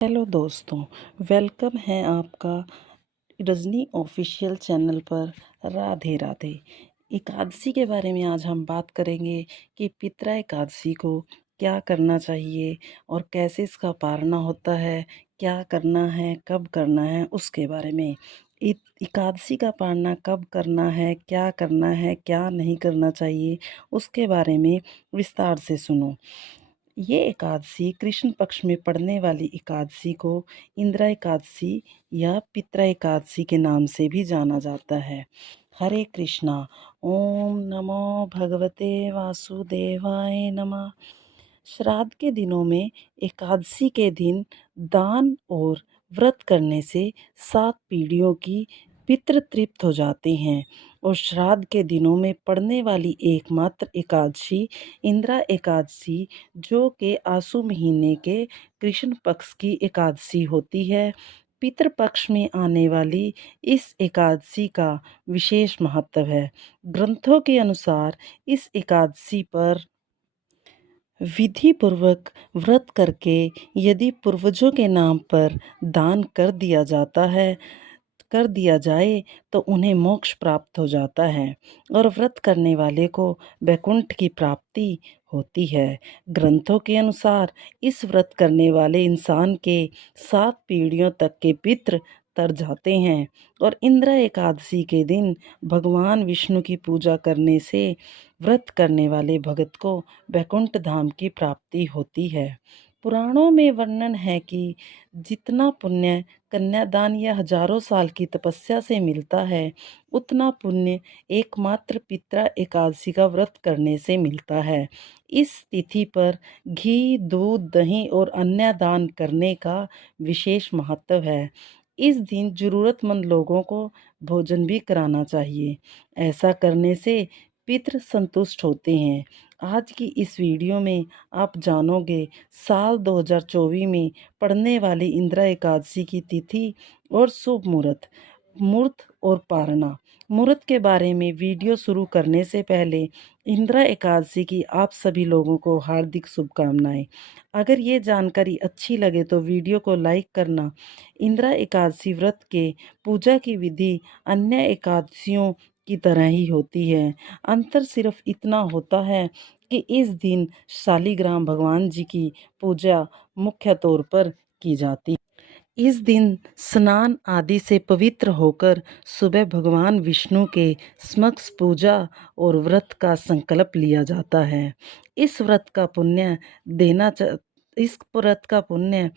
Hello दोस्तों, welcome है आपका रजनी ऑफिशियल चैनल पर। राधे राधे। एकादशी के बारे में आज हम बात करेंगे कि पितरा एकादशी को क्या करना चाहिए और कैसे इसका पारना होता है, क्या करना है, कब करना है, उसके बारे में। एकादशी का पारना कब करना है, क्या नहीं करना चाहिए, उसके बारे में विस्तार से सुनो। ये एकादशी कृष्ण पक्ष में पड़ने वाली एकादशी को इंदिरा एकादशी या पितरा एकादशी के नाम से भी जाना जाता है। हरे कृष्णा। ओम नमो भगवते वासुदेवाय नमः। श्राद्ध के दिनों में एकादशी के दिन दान और व्रत करने से 7 पीढ़ियों की पितृ तृप्त हो जाते हैं और श्राद्ध के दिनों में पड़ने वाली एकमात्र एकादशी इंदिरा एकादशी, जो कि आसू महीने के कृष्ण पक्ष की एकादशी होती है। पितृपक्ष में आने वाली इस एकादशी का विशेष महत्व है। ग्रंथों के अनुसार इस एकादशी पर विधि पूर्वक व्रत करके यदि पूर्वजों के नाम पर दान कर दिया जाए तो उन्हें मोक्ष प्राप्त हो जाता है और व्रत करने वाले को वैकुंठ की प्राप्ति होती है। ग्रंथों के अनुसार इस व्रत करने वाले इंसान के 7 पीढ़ियों तक के पितृ तर जाते हैं और इंदिरा एकादशी के दिन भगवान विष्णु की पूजा करने से व्रत करने वाले भगत को वैकुंठ धाम की प्राप्ति होती है। पुराणों में वर्णन है कि जितना पुण्य कन्यादान या हजारों साल की तपस्या से मिलता है, उतना पुण्य एकमात्र पितरा एकादशी का व्रत करने से मिलता है। इस तिथि पर घी, दूध, दही और अन्य दान करने का विशेष महत्व है। इस दिन जरूरतमंद लोगों को भोजन भी कराना चाहिए। ऐसा करने से पितृ संतुष्ट होते हैं। आज की इस वीडियो में आप जानोगे साल 2024 में पड़ने वाली इंदिरा एकादशी की तिथि और शुभ मुहूर्त, मुहूर्त और पारना। मुहूर्त के बारे में वीडियो शुरू करने से पहले इंदिरा एकादशी की आप सभी लोगों को हार्दिक शुभकामनाएं। अगर ये जानकारी अच्छी लगे तो वीडियो को लाइक करना। इंदिरा एकादशी व्रत के पूजा की विधि अन्य एकादशियों की तरह ही होती है। अंतर सिर्फ इतना होता है कि इस दिन शालिग्राम भगवान जी की पूजा मुख्य तौर पर की जाती है। इस दिन स्नान आदि से पवित्र होकर सुबह भगवान विष्णु के समक्ष पूजा और व्रत का संकल्प लिया जाता है। इस व्रत का पुण्य देना च... इस व्रत का पुण्य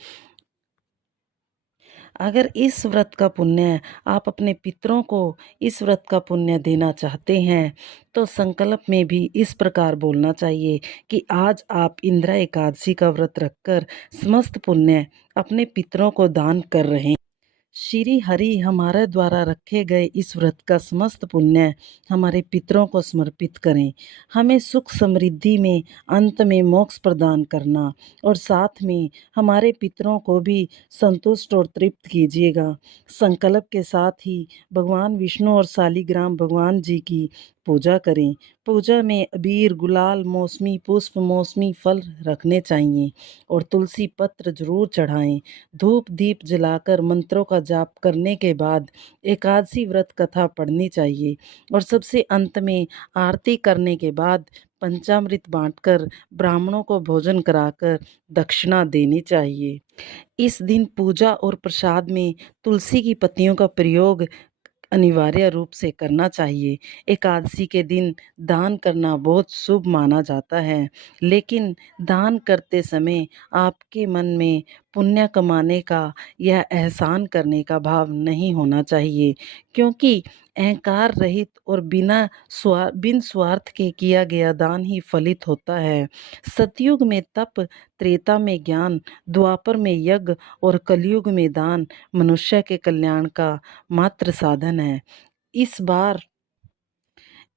अगर इस व्रत का पुण्य आप अपने पितरों को इस व्रत का पुण्य देना चाहते हैं तो संकल्प में भी इस प्रकार बोलना चाहिए कि आज आप इंदिरा एकादशी का व्रत रखकर समस्त पुण्य अपने पितरों को दान कर रहे हैं। श्री हरि हमारे द्वारा रखे गए इस व्रत का समस्त पुण्य हमारे पितरों को समर्पित करें। हमें सुख समृद्धि में अंत में मोक्ष प्रदान करना और साथ में हमारे पितरों को भी संतुष्ट और तृप्त कीजिएगा। संकल्प के साथ ही भगवान विष्णु और शालिग्राम भगवान जी की पूजा करें। पूजा में अबीर, गुलाल, मौसमी पुष्प, मौसमी फल रखने चाहिए और तुलसी पत्र जरूर चढ़ाएं। धूप दीप जलाकर मंत्रों का जाप करने के बाद एकादशी व्रत कथा पढ़नी चाहिए और सबसे अंत में आरती करने के बाद पंचामृत बांटकर ब्राह्मणों को भोजन कराकर दक्षिणा देनी चाहिए। इस दिन पूजा और प्रसाद में तुलसी की पत्तियों का प्रयोग अनिवार्य रूप से करना चाहिए। एकादशी के दिन दान करना बहुत शुभ माना जाता है, लेकिन दान करते समय आपके मन में पुण्य कमाने का या एहसान करने का भाव नहीं होना चाहिए, क्योंकि अहंकार रहित और बिन स्वार्थ के किया गया दान ही फलित होता है। सतयुग में तप, त्रेता में ज्ञान, द्वापर में यज्ञ और कलयुग में दान मनुष्य के कल्याण का मात्र साधन है।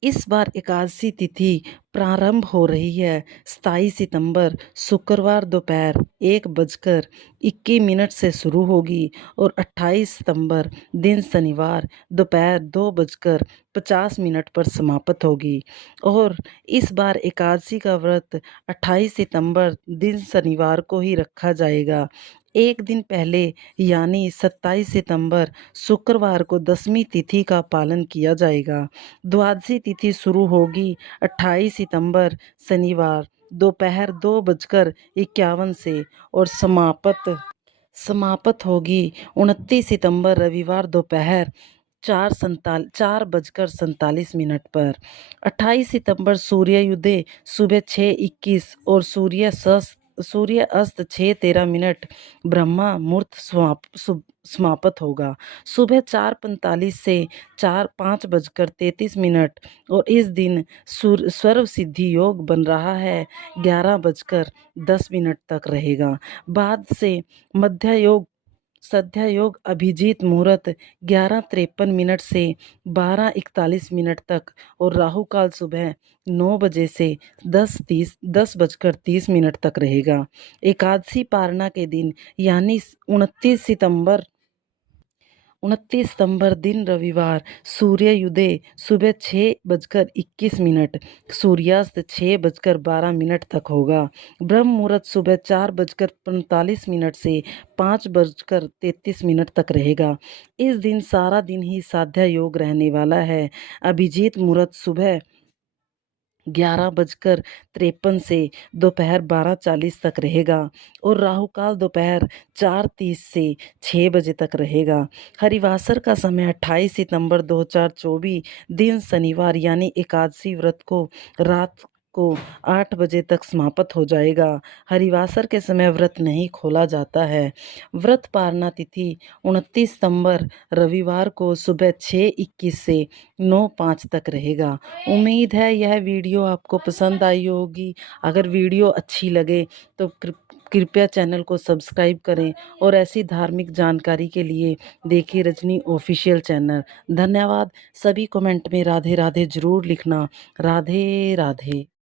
इस बार एकादशी तिथि प्रारंभ हो रही है 27 सितंबर शुक्रवार दोपहर 1:21 से शुरू होगी और 28 सितंबर दिन शनिवार दोपहर 2:50 पर समाप्त होगी। और इस बार एकादशी का व्रत 28 सितंबर दिन शनिवार को ही रखा जाएगा। एक दिन पहले यानी 27 सितंबर शुक्रवार को दसवीं तिथि का पालन किया जाएगा। द्वादशी तिथि शुरू होगी 28 सितंबर शनिवार दोपहर 2:51 से और समाप्त होगी 29 सितंबर रविवार दोपहर 4:47 पर। 28 सितंबर सूर्योदय सुबह 6:21 और सूर्य अस्त 6:13 ब्रह्मा मुहूर्त समाप्त होगा। सुबह 4:45 से 5:33 और इस दिन सर्व सिद्धि योग बन रहा है। 11:10 तक रहेगा। बाद से मध्य योग संध्या योग अभिजीत मुहूर्त 11:53 से 12:41 तक और राहु काल सुबह 9 बजे से 10:30 तक रहेगा। एकादशी पारणा के दिन यानी 29 सितंबर दिन रविवार सूर्योदय सुबह 6:21 सूर्यास्त 6:12 तक होगा। ब्रह्म मुहूर्त सुबह 4:45 से 5:33 तक रहेगा। इस दिन सारा दिन ही साध्या योग रहने वाला है। अभिजीत मुहूर्त सुबह 11:53 से दोपहर 12:40 तक रहेगा और राहु काल दोपहर 4:30 से 6 बजे तक रहेगा। हरिवासर का समय 28 सितंबर 2024 दिन शनिवार यानी एकादशी व्रत को रात को 8 बजे तक समाप्त हो जाएगा। हरिवासर के समय व्रत नहीं खोला जाता है। व्रत पारणा तिथि 29 सितंबर रविवार को सुबह 6:21 से 9:05 तक रहेगा। उम्मीद है यह वीडियो आपको पसंद आई होगी। अगर वीडियो अच्छी लगे तो कृपया चैनल को सब्सक्राइब करें और ऐसी धार्मिक जानकारी के लिए देखिए रजनी ऑफिशियल चैनल। धन्यवाद। सभी कमेंट में राधे राधे जरूर लिखना। राधे राधे।